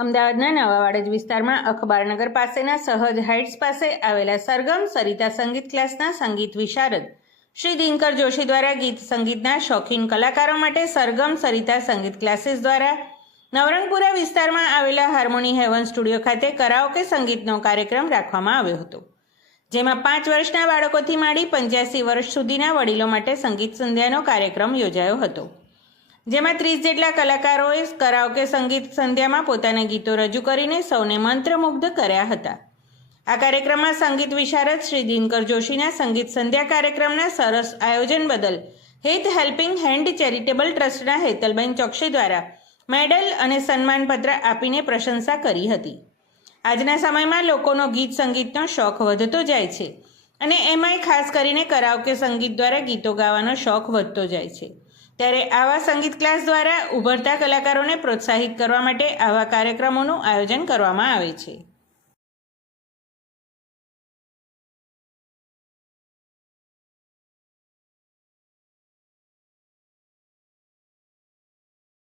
અમદાવાદના નવા વાડજ વિસ્તારમાં અખબારનગર પાસેના સહજ હાઇટ્સ પાસે આવેલા સરગમ સરિતા સંગીત ક્લાસના સંગીત વિશારદ શ્રી દિનકર જોશી દ્વારા ગીત સંગીતના શોખીન કલાકારો માટે સરગમ સરિતા સંગીત ક્લાસીસ દ્વારા નવરંગપુરા વિસ્તારમાં આવેલા હાર્મોની હેવન સ્ટુડિયો ખાતે કરાઓકે સંગીતનો કાર્યક્રમ રાખવામાં આવ્યો હતો, જેમાં 5 વર્ષના બાળકોથી માંડી 85 વર્ષ સુધીના વડીલો માટે સંગીત સંધ્યાનો કાર્યક્રમ યોજાયો હતો, જેમાં 30 જેટલા કલાકારોએ કરાઓકે સંગીત સંધ્યામાં પોતાના ગીતો રજૂ કરીને સૌને મંત્રમુગ્ધ કર્યા હતા. આ કાર્યક્રમમાં સંગીત વિશારદ શ્રી દિનકર જોશીના સંગીત સંધ્યા કાર્યક્રમના સરસ આયોજન બદલ હિત હેલ્પિંગ હેન્ડ ચેરિટેબલ ટ્રસ્ટના હેતલબેન ચોકસી દ્વારા મેડલ અને સન્માનપત્ર આપીને પ્રશંસા કરી હતી. આજના સમયમાં લોકોનો ગીત સંગીતનો શોખ વધતો જાય છે અને એમાંય ખાસ કરીને કરાઓકે સંગીત દ્વારા ગીતો ગાવાનો શોખ વધતો જાય છે, ત્યારે આવા સંગીત ક્લાસ દ્વારા ઉભરતા કલાકારોને પ્રોત્સાહિત કરવા માટે આવા કાર્યક્રમોનું આયોજન કરવામાં આવે છે.